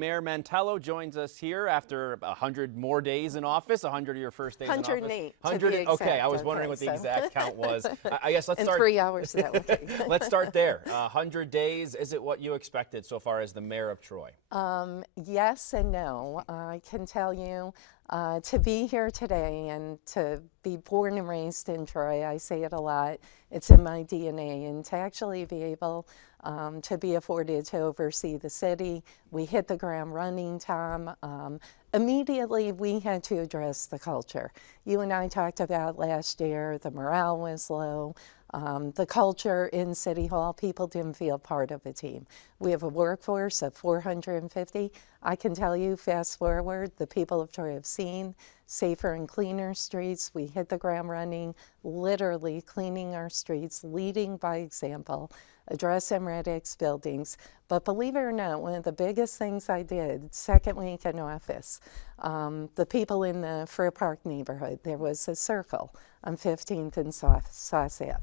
Mayor Mantello joins us here after 100 more days in office, 100 of your first days in office. 108. 100. Okay, I was wondering what the exact count was. I guess let's start. In 3 hours, that would be. Let's start there. 100 days. Is it what you expected so far as the mayor of Troy? Yes and no. I can tell you, to be here today and to be born and raised in Troy, I say it a lot, it's in my DNA, and to actually be able to be afforded to oversee the city. We hit the ground running, Tom. Immediately, we had to address the culture. You and I talked about last year, the morale was low. The culture in City Hall, people didn't feel part of a team. We have a workforce of 450. I can tell you, fast forward, the people of Troy have seen safer and cleaner streets. We hit the ground running, literally cleaning our streets, leading by example, addressing Red X buildings. But believe it or not, one of the biggest things I did, second week in office, the people in the Friar Park neighborhood, there was a circle on 15th and Sauce Ave.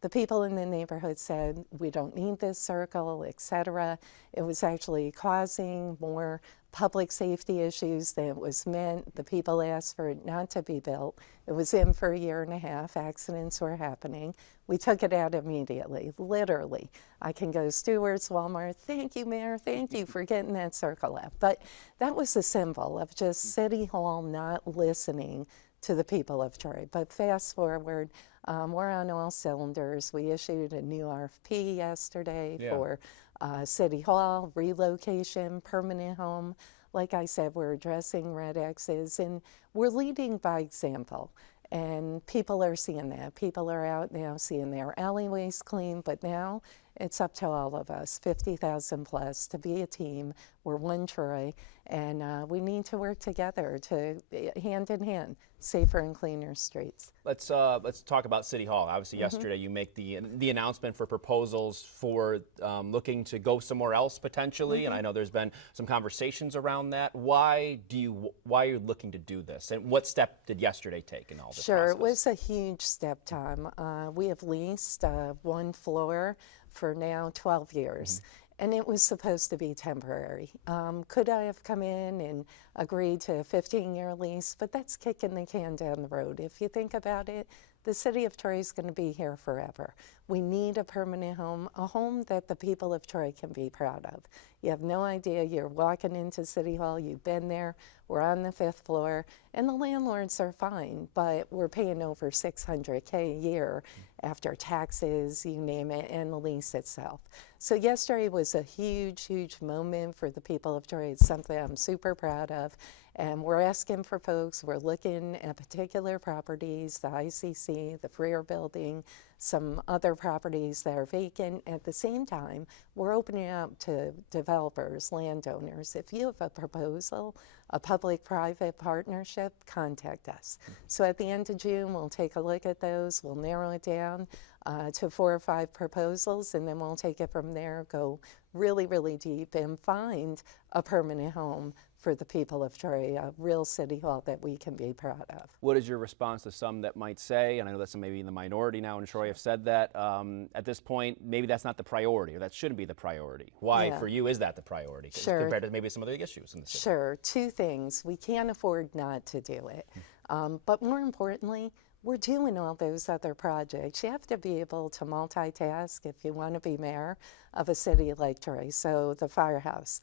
The people in the neighborhood said, we don't need this circle, etc. It was actually causing more public safety issues than it was meant. The people asked for it not to be built. It was in for a year and a half. Accidents were happening. We took it out immediately, literally. I can go Stewart's, Walmart, thank you, Mayor, thank you for getting that circle out. But that was a symbol of just City Hall not listening to the people of Troy. But fast forward, we're on all cylinders. We issued a new RFP yesterday for City Hall, relocation, permanent home. Like I said, we're addressing Red X's, and we're leading by example. And people are seeing that. People are out now seeing their alleyways clean, but now it's up to all of us, 50,000 plus, to be a team. We're one Troy, and we need to work together to, hand in hand, safer and cleaner streets. Let's talk about City Hall. Obviously, yesterday you make the announcement for proposals for looking to go somewhere else potentially, and I know there's been some conversations around that. Why are you looking to do this, and what step did yesterday take in all this Sure, process? it was a huge step, Tom. We have leased one floor for now 12 years. And it was supposed to be temporary. Could I have come in and agreed to a 15-year lease? But that's kicking the can down the road. If you think about it, the city of Troy is going to be here forever. We need a permanent home, a home that the people of Troy can be proud of. You have no idea. You're walking into City Hall, you've been there, we're on the 5th floor, and the landlords are fine, but we're paying over $600K a year after taxes, you name it, and the lease itself. So yesterday was a huge, huge moment for the people of Troy. It's something I'm super proud of. And we're asking for folks, we're looking at particular properties, the ICC, the Freer building, some other properties that are vacant. At the same time, we're opening up to developers, landowners. If you have a proposal, a public-private partnership, contact us. So at the end of June, we'll take a look at those. We'll narrow it down to 4 or 5 proposals, and then we'll take it from there, go really, really deep, and find a permanent home for the people of Troy, a real City Hall that we can be proud of. What is your response to some that might say, and I know that's maybe in the minority now in Troy have said that, at this point, maybe that's not the priority, or that shouldn't be the priority. Why, for you, is that the priority compared to maybe some other issues in the city? Sure, 2 things. We can't afford not to do it. But more importantly, we're doing all those other projects. You have to be able to multitask if you want to be mayor of a city like Troy. So the firehouse.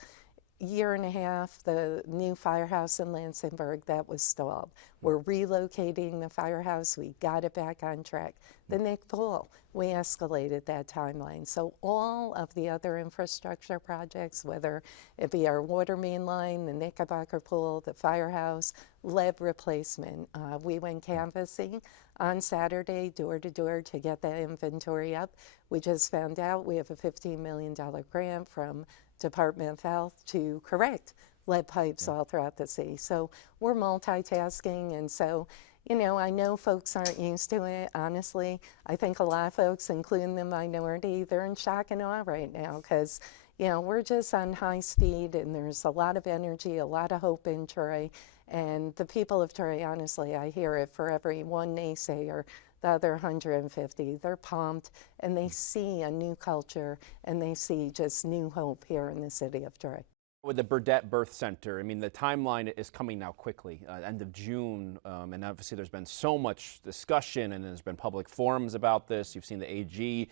Year and a half, the new firehouse in Lansingburg, that was stalled. We're relocating the firehouse. We got it back on track. The Nick Pool, we escalated that timeline. So all of the other infrastructure projects, whether it be our water main line, the Knickerbocker Pool, the firehouse, lead replacement, we went canvassing on Saturday, door to door, to get that inventory up. We just found out we have a $15 million grant from Department of Health to correct lead pipes all throughout the city. So we're multitasking, and so, you know, I know folks aren't used to it. Honestly, I think a lot of folks, including the minority, they're in shock and awe right now because, you know, we're just on high speed, and there's a lot of energy, a lot of hope in Troy. And the people of Troy, honestly, I hear it for every one naysayer, the other 150, they're pumped, and they see a new culture, and they see just new hope here in the city of Troy. With the Burdett Birth Center, I mean, the timeline is coming now quickly, end of June, and obviously there's been so much discussion and there's been public forums about this. You've seen the AG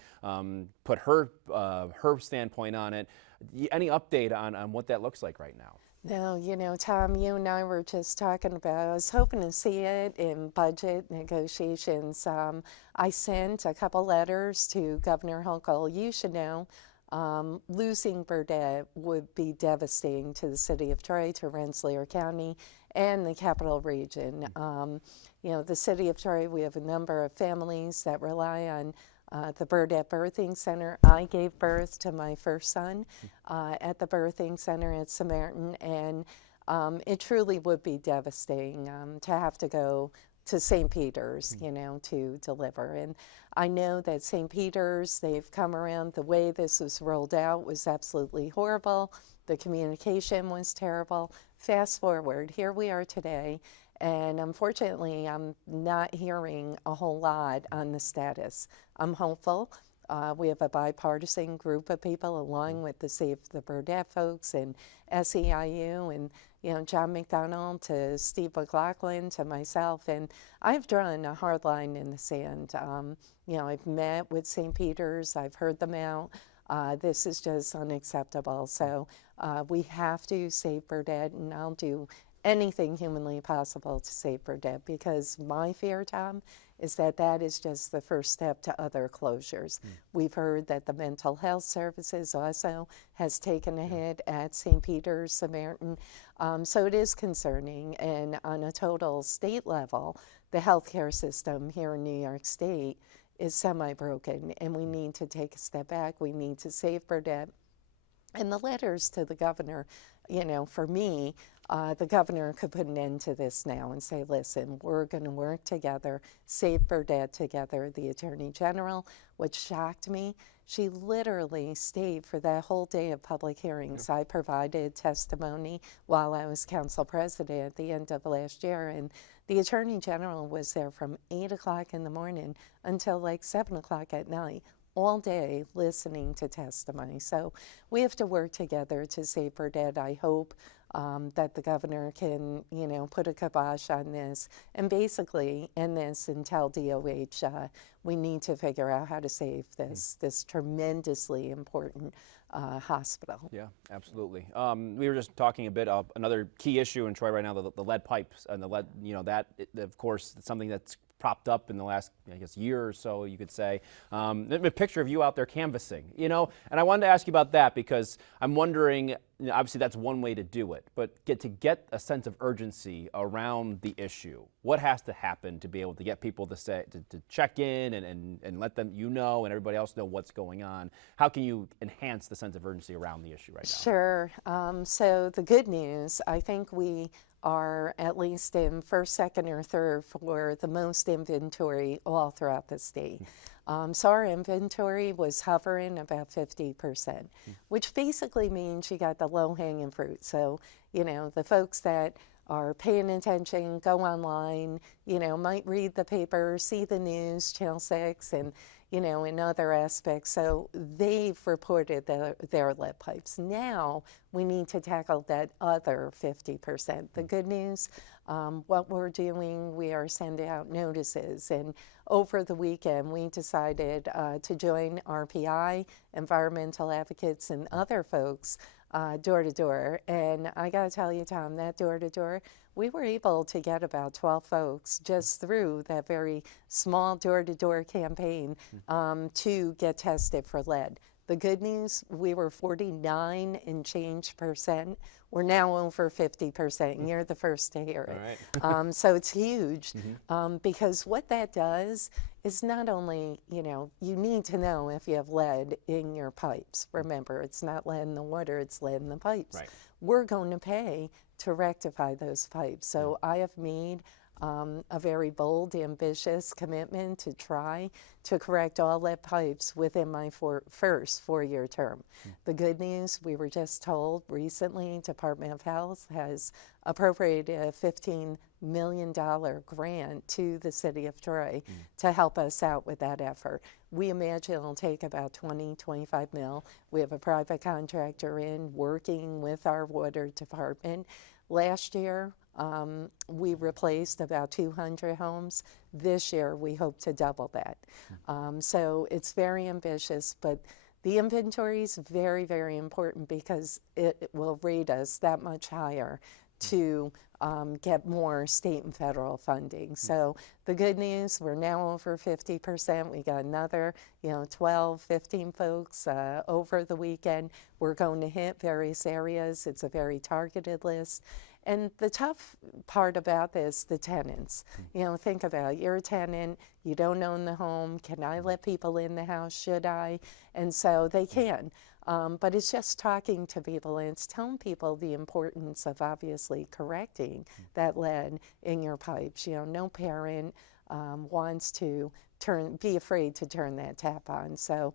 put her standpoint on it. Any update on what that looks like right now? No, you know, Tom, you and I were just talking about, I was hoping to see it in budget negotiations. I sent a couple letters to Governor Hochul. You should know, losing Burdett would be devastating to the city of Troy, to Rensselaer County, and the capital region. You know, the city of Troy, we have a number of families that rely on the Burdett Birthing Center. I gave birth to my first son at the birthing center at Samaritan, and it truly would be devastating to have to go to St. Peter's, you know, to deliver. And I know that St. Peter's, they've come around. The way this was rolled out was absolutely horrible. The communication was terrible. Fast forward, here we are today, and unfortunately, I'm not hearing a whole lot on the status. I'm hopeful. We have a bipartisan group of people, along with the Save the Burdett folks and SEIU and, you know, John McDonald to Steve McLaughlin to myself, and I've drawn a hard line in the sand. You know, I've met with St. Peter's, I've heard them out. This is just unacceptable. So we have to save Burdett, and I'll do anything humanly possible to save Burdett, because my fear, Tom, is that that is just the first step to other closures. We've heard that the mental health services also has taken a hit at St. Peter's, Samaritan. So it is concerning, and on a total state level, the healthcare system here in New York State is semi-broken, and we need to take a step back. We need to save Burdett. And the letters to the governor, you know, for me, the governor could put an end to this now and say, listen, we're going to work together, save Burdett together. The Attorney General, which shocked me, she literally stayed for that whole day of public hearings. I provided testimony while I was council president at the end of last year, and the Attorney General was there from 8 o'clock in the morning until like 7 o'clock at night, all day listening to testimony. So we have to work together to save Burdett. I hope that the governor can, you know, put a kibosh on this and basically end this and tell DOH we need to figure out how to save this tremendously important hospital. Yeah, absolutely. We were just talking a bit of another key issue in Troy right now, the lead pipes and the lead, you know, that, of course, it's something that's propped up in the last, I guess, year or so, you could say. A picture of you out there canvassing, you know, and I wanted to ask you about that because I'm wondering, you know, obviously that's one way to do it, but to get a sense of urgency around the issue, what has to happen to be able to get people to say, to check in and let them, you know, and everybody else know what's going on? How can you enhance the sense of urgency around the issue right now? Sure. So the good news, I think we are at least in first, second, or third for the most inventory all throughout the state. So our inventory was hovering about 50%, which basically means you got the low-hanging fruit. So, you know, the folks that are paying attention, go online, you know, might read the paper, see the news, Channel 6, and, you know, in other aspects. So they've reported their lead pipes. Now we need to tackle that other 50%. The good news, what we're doing, we are sending out notices. And over the weekend, we decided to join RPI, environmental advocates, and other folks door to door. And I got to tell you, Tom, that door to door, we were able to get about 12 folks just through that very small door to door campaign to get tested for lead. The good news, we were 49 and change percent. We're now over 50%, and you're the first to hear it. All right. So it's huge because what that does is not only, you know, you need to know if you have lead in your pipes. Remember, it's not lead in the water, it's lead in the pipes. Right. We're going to pay to rectify those pipes. So I have made a very bold, ambitious commitment to try to correct all lead pipes within my first four-year term. The good news, we were just told recently, Department of Health has appropriated a $15 million grant to the city of Troy to help us out with that effort. We imagine it'll take about 25 mil. We have a private contractor in working with our water department. Last year, we replaced about 200 homes. This year, we hope to double that. So it's very ambitious, but the inventory is very, very important because it will rate us that much higher to get more state and federal funding. So the good news, we're now over 50%. We got another, 12, 15 folks over the weekend. We're going to hit various areas. It's a very targeted list. And the tough part about this, the tenants. Think about it. You're a tenant, you don't own the home. Can I let people in the house? Should I? And so they can. But it's just talking to people, and it's telling people the importance of obviously correcting that lead in your pipes. No parent wants to be afraid to turn that tap on. So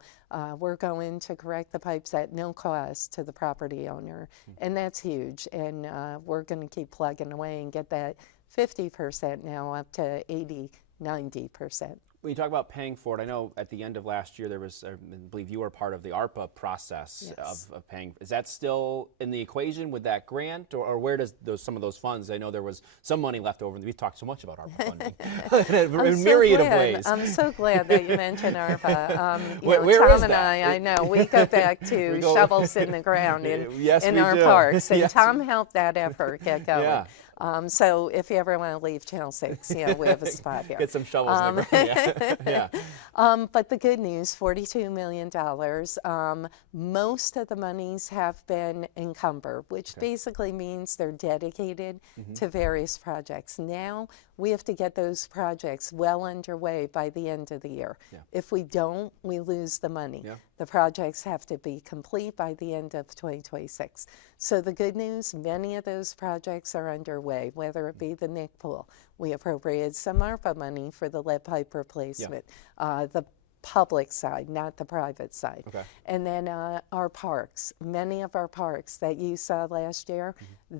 we're going to correct the pipes at no cost to the property owner, and that's huge. And we're going to keep plugging away and get that 50% now up to 80, 90%. When you talk about paying for it, I know at the end of last year there was, I believe you were part of the ARPA process. Yes. of paying. Is that still in the equation with that grant, or where does some of those funds? I know there was some money left over. We've talked so much about ARPA funding in myriad of ways. I'm so glad that you mentioned ARPA. Where Tom is and that? I know we go back to shovels in the ground Yes, in we our do. parks, and Yes. Tom helped that effort get going. Yeah. So if you ever want to leave Channel 6, we have a spot here. Get some shovels in the ground. Yeah. But the good news, $42 million. Most of the monies have been encumbered, which basically means they're dedicated to various projects. Now we have to get those projects well underway by the end of the year. Yeah. If we don't, we lose the money. Yeah. The projects have to be complete by the end of 2026. So the good news, many of those projects are underway, whether it be the Nick Pool. We appropriated some ARPA money for the lead pipe replacement, the public side, not the private side. Okay. And then our parks, many of our parks that you saw last year,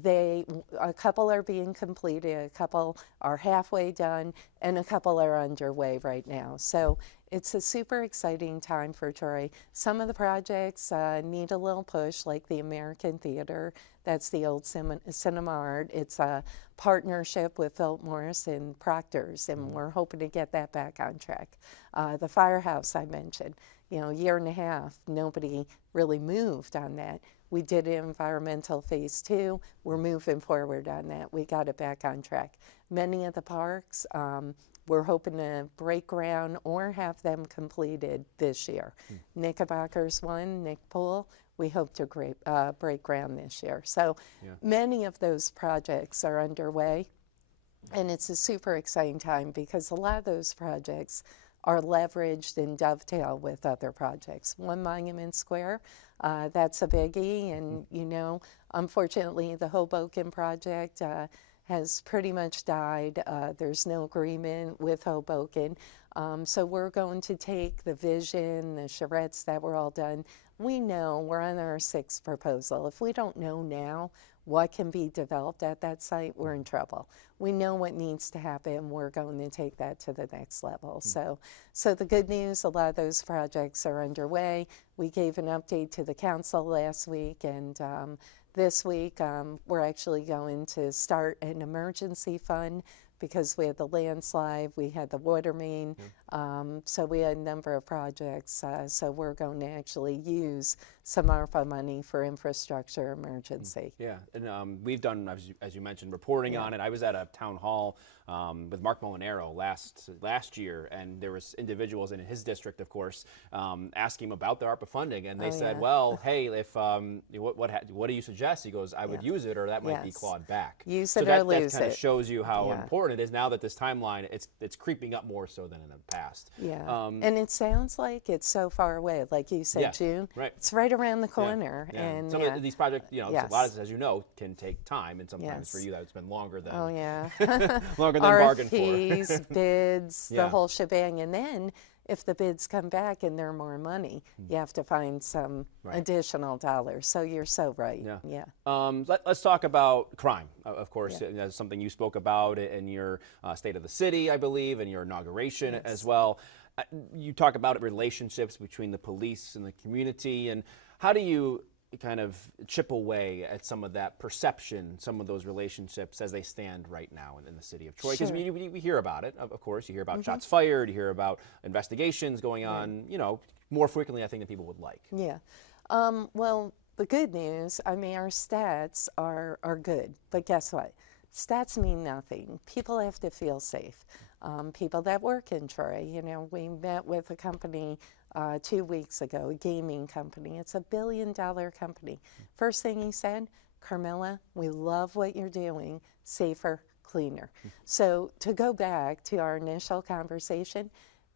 a couple are being completed, a couple are halfway done, and a couple are underway right now. So it's a super exciting time for Troy. Some of the projects need a little push, like the American Theater. That's the old Cinema Art. It's a partnership with Philip Morris and Proctor's, and we're hoping to get that back on track. The firehouse I mentioned, a year and a half, nobody really moved on that. We did environmental phase 2. We're moving forward on that. We got it back on track. Many of the parks, we're hoping to break ground or have them completed this year. Knickerbocker's one, Nick Pool, we hope to break ground this year. So many of those projects are underway, and it's a super exciting time because a lot of those projects are leveraged and dovetail with other projects. One Monument Square, that's a biggie, and unfortunately the Hoboken project has pretty much died. There's no agreement with Hoboken. So we're going to take the vision, the charrettes that were all done. We know we're on our 6th proposal. If we don't know now what can be developed at that site, we're in trouble. We know what needs to happen. We're going to take that to the next level. So the good news, a lot of those projects are underway. We gave an update to the council last week, and this week we're actually going to start an emergency fund because we had the landslide, we had the water main, so we had a number of projects. So we're going to actually use some ARPA money for infrastructure emergency. Yeah, and we've done, as you mentioned, reporting on it. I was at a town hall with Mark Molinaro last year, and there was individuals in his district, of course, asking him about the ARPA funding, and they said, well, hey, if what do you suggest? He goes, I would use it, or that might be clawed back. Use it so or lose that kind it. of shows you how important important it is now that this timeline, it's creeping up more so than in the past. Yeah, and it sounds like it's so far away. Like you said, Yeah, June. right. It's right around the corner. Yeah. And some of these projects, a Yes. lot of this, as you know, can take time, and sometimes for Yes. you that's been longer than Oh yeah. longer than bargained for. RFPs, bids, Yeah. the whole shebang, and then if the bids come back and they're more money, you have to find some additional dollars. So you're so right. Yeah. Let's talk about crime. Of course, Yeah. that's something you spoke about in your State of the City, I believe, and your inauguration Yes. as well. You talk about relationships between the police and the community, and how do you kind of chip away at some of that perception, some of those relationships as they stand right now in the city of Troy? Because Sure. we hear about it, of course. You hear about shots fired, you hear about investigations going on, more frequently, I think, than people would like. Yeah. Well, the good news, I mean, our stats are good, but guess what? Stats mean nothing. People have to feel safe. People that work in Troy, we met with a company 2 weeks ago, a gaming company. It's $1 billion company. First thing he said, Carmella, we love what you're doing, safer, cleaner. So to go back to our initial conversation,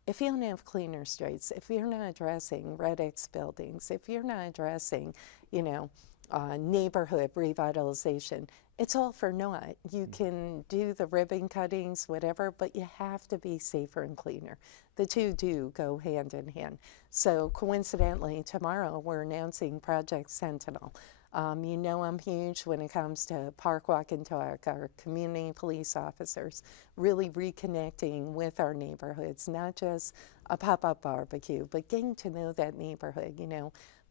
if you don't have cleaner streets, if you're not addressing Red X buildings, if you're not addressing, neighborhood revitalization, it's all for naught. You can do the ribbon cuttings, whatever, but you have to be safer and cleaner. The two do go hand in hand. So coincidentally, tomorrow we're announcing Project Sentinel. I'm huge when it comes to Park Walk and Talk, our community police officers, really reconnecting with our neighborhoods, not just a pop-up barbecue, but getting to know that neighborhood.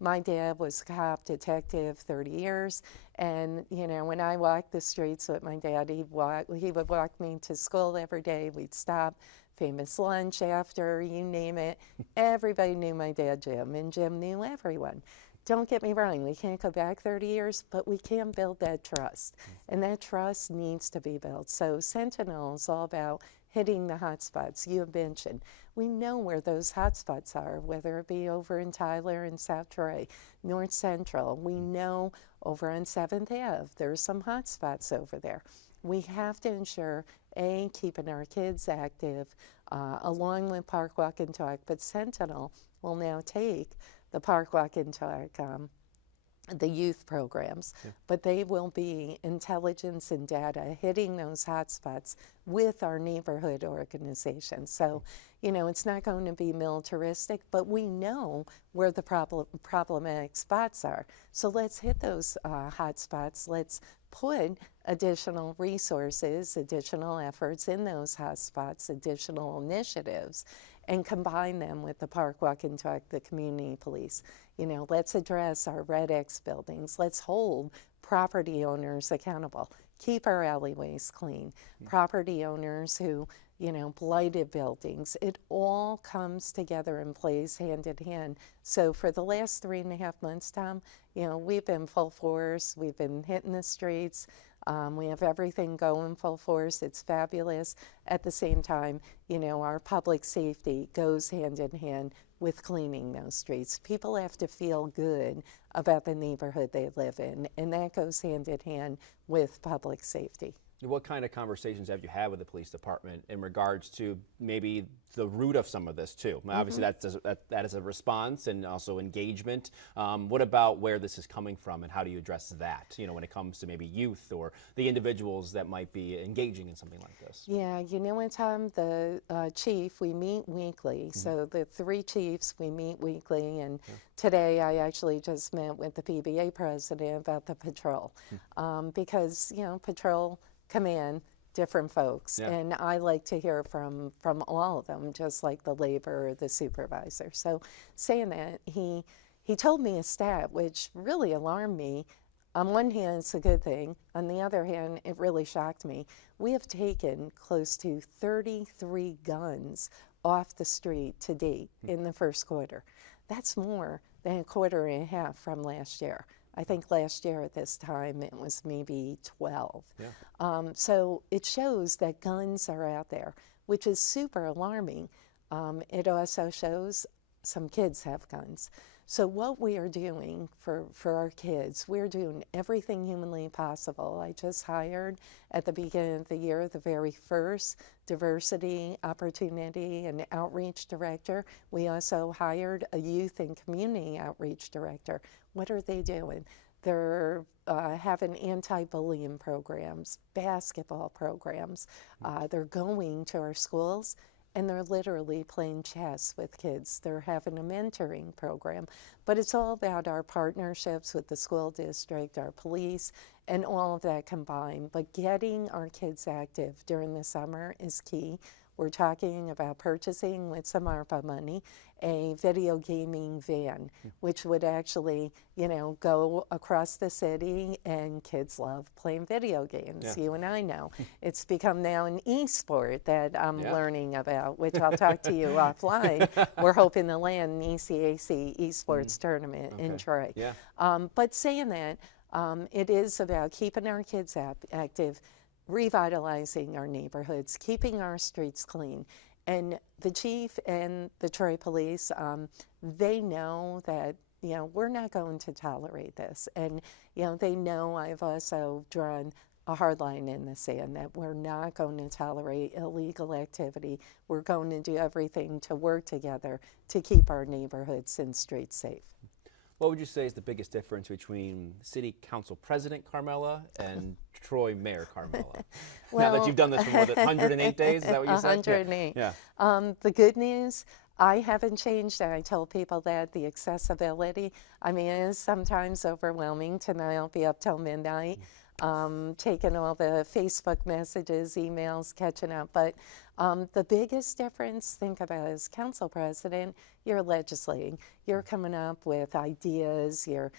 My dad was a cop detective 30 years, and when I walked the streets with my dad, he would walk me to school every day. We'd stop, famous lunch after, you name it. Everybody knew my dad, Jim, and Jim knew everyone. Don't get me wrong, we can't go back 30 years, but we can build that trust, and that trust needs to be built. So Sentinel is all about hitting the hot spots you have mentioned. We know where those hot spots are, whether it be over in Tyler and South Troy, North Central. We know over on 7th Ave, there's some hot spots over there. We have to ensure, A, keeping our kids active, along with Park Walk and Talk, but Sentinel will now take the Park Walk and Talk, the youth programs, but they will be intelligence and data hitting those hotspots with our neighborhood organizations. So, it's not going to be militaristic, but we know where the problematic spots are. So let's hit those hotspots. Let's put additional resources, additional efforts in those hotspots, additional initiatives, and combine them with the Park Walk and Talk, the community police. Let's address our Red X buildings. Let's hold property owners accountable. Keep our alleyways clean. Property owners who, blighted buildings. It all comes together and plays hand in hand. So for the last 3.5 months, Tom, we've been full force. We've been hitting the streets. We have everything going full force. It's fabulous. At the same time, our public safety goes hand in hand with cleaning those streets. People have to feel good about the neighborhood they live in, and that goes hand in hand with public safety. What kind of conversations have you had with the police department in regards to maybe the root of some of this too? Obviously, that is a response and also engagement. What about where this is coming from, and how do you address that? When it comes to maybe youth or the individuals that might be engaging in something like this. Yeah, what, Tom? The chief, we meet weekly. So the 3 chiefs, we meet weekly, and today I actually just met with the PBA president about the patrol, because patrol command different folks, and I like to hear from all of them, just like the labor or the supervisor. So saying that, he told me a stat which really alarmed me. On one hand, it's a good thing. On the other hand, it really shocked me. We have taken close to 33 guns off the street to date in the first quarter. That's more than a quarter and a half from last year. I think last year at this time it was maybe 12. So it shows that guns are out there, which is super alarming. It also shows some kids have guns. So what we are doing for our kids, we're doing everything humanly possible. I just hired at the beginning of the year the very first diversity, opportunity, and outreach director. We also hired a youth and community outreach director. What are they doing? They're having anti-bullying programs, basketball programs. They're going to our schools and they're literally playing chess with kids. They're having a mentoring program. But it's all about our partnerships with the school district, our police, and all of that combined. But getting our kids active during the summer is key. We're talking about purchasing, with some ARPA money, a video gaming van, which would actually, go across the city, and kids love playing video games. Yeah. You and I know. It's become now an e-sport that I'm learning about, which I'll talk to you offline. We're hoping to land an ECAC esports tournament in Troy. Yeah. But saying that, it is about keeping our kids active, revitalizing our neighborhoods, keeping our streets clean. And the chief and the Troy police, they know that, we're not going to tolerate this. And, they know I've also drawn a hard line in the sand, that we're not going to tolerate illegal activity. We're going to do everything to work together to keep our neighborhoods and streets safe. What would you say is the biggest difference between City Council President Carmella and Troy Mayor Carmella? Now that you've done this for more than 108 days, is that what you said? 108. Yeah. The good news, I haven't changed, and I tell people that the accessibility, it is sometimes overwhelming. Tonight I'll be up till midnight, taking all the Facebook messages, emails, catching up. But the biggest difference, think about it, as council president, you're legislating. You're coming up with ideas, you're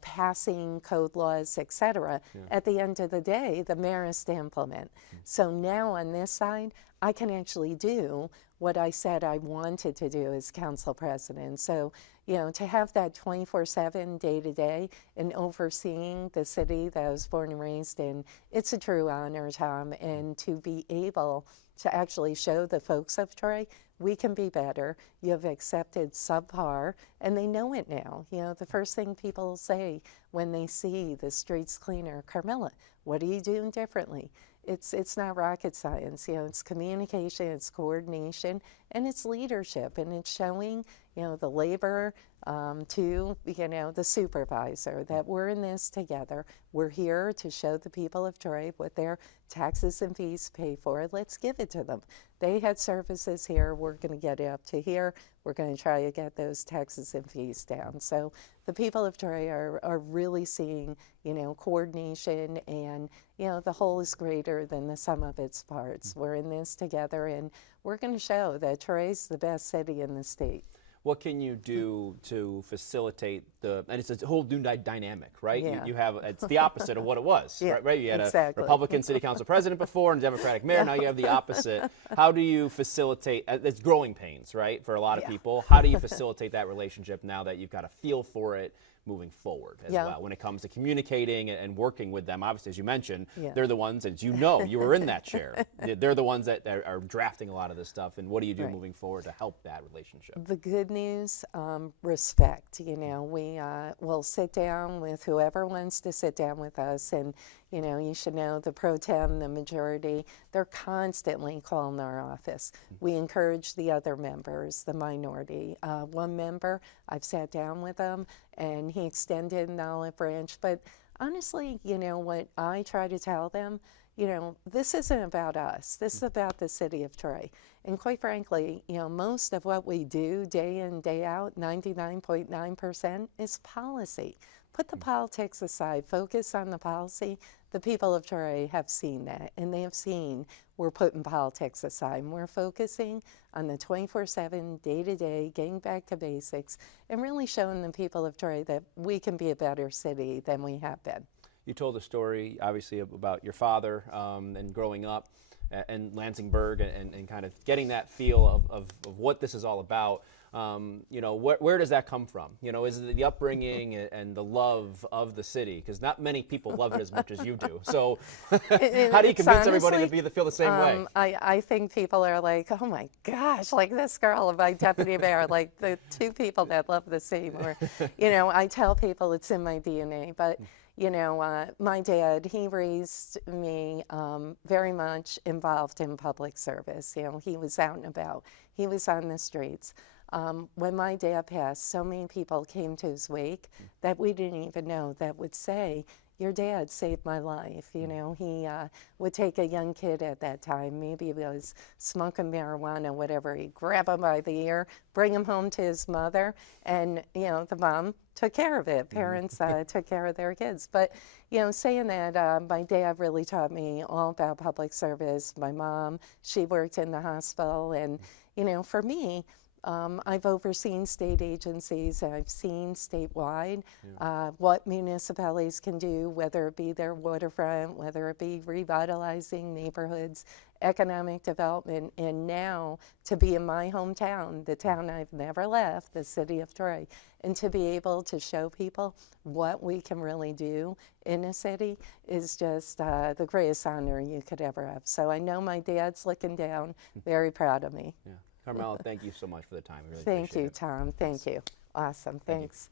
passing code laws, etc. At the end of the day, the mayor is to implement. So now on this side, I can actually do what I said I wanted to do as council president. So, to have that 24/7 day-to-day and overseeing the city that I was born and raised in, it's a true honor, Tom, and to be able to actually show the folks of Troy, we can be better. You have accepted subpar, and they know it now. The first thing people say when they see the streets cleaner, Carmella, what are you doing differently? It's not rocket science. It's communication, it's coordination, and it's leadership, and it's showing, the labor to, the supervisor, that we're in this together. We're here to show the people of Troy what their taxes and fees pay for. Let's give it to them. They had services here. We're going to get it up to here. We're going to try to get those taxes and fees down. So the people of Troy are really seeing, coordination, and, the whole is greater than the sum of its parts. We're in this together, and we're going to show that Troy's the best city in the state. What can you do to facilitate and it's a whole new dynamic, right? Yeah. You have, it's the opposite of what it was, right? You had exactly. a Republican city council president before and a Democratic mayor, now you have the opposite. How do you facilitate, it's growing pains, right, for a lot of people. How do you facilitate that relationship now that you've got a feel for it moving forward as well when it comes to communicating and working with them? Obviously, as you mentioned, they're the ones, as you were in that chair. They're the ones that are drafting a lot of this stuff. And what do you do moving forward to help that relationship? The good news, respect. We will sit down with whoever wants to sit down with us, and you should know the pro tem, the majority, they're constantly calling our office. We encourage the other members, the minority. One member, I've sat down with him, and he extended an olive branch. But honestly, what I try to tell them, this isn't about us. This is about the city of Troy. And quite frankly, most of what we do day in, day out, 99.9% is policy. Put the politics aside, focus on the policy. The people of Troy have seen that, and they have seen we're putting politics aside, and we're focusing on the 24/7, day-to-day, getting back to basics, and really showing the people of Troy that we can be a better city than we have been. You told a story, obviously, about your father and growing up. and Lansingburg and kind of getting that feel of what this is all about. You know, where does that come from? You know, is it the upbringing and the love of the city? Because not many people love it as much as you do. So how do you convince everybody to feel the same way? I think people are like, oh my gosh, like this girl and my deputy mayor, like the two people that love the city more. You know, I tell people it's in my DNA, but you know, my dad, he raised me very much involved in public service. You know, he was out and about. He was on the streets. When my dad passed, so many people came to his wake that we didn't even know that would say, your dad saved my life. You know, he would take a young kid at that time, maybe he was smoking marijuana, whatever, he'd grab him by the ear, bring him home to his mother, and, you know, the mom took care of it. Parents took care of their kids. But, you know, saying that, my dad really taught me all about public service. My mom, she worked in the hospital, and, you know, for me, I've overseen state agencies, and I've seen statewide what municipalities can do, whether it be their waterfront, whether it be revitalizing neighborhoods, economic development, and now to be in my hometown, the town I've never left, the city of Troy, and to be able to show people what we can really do in a city is just the greatest honor you could ever have. So I know my dad's looking down, very proud of me. Yeah. Carmella, thank you so much for the time. I really Thank appreciate you, it. Tom. Thank you. Awesome. Thanks.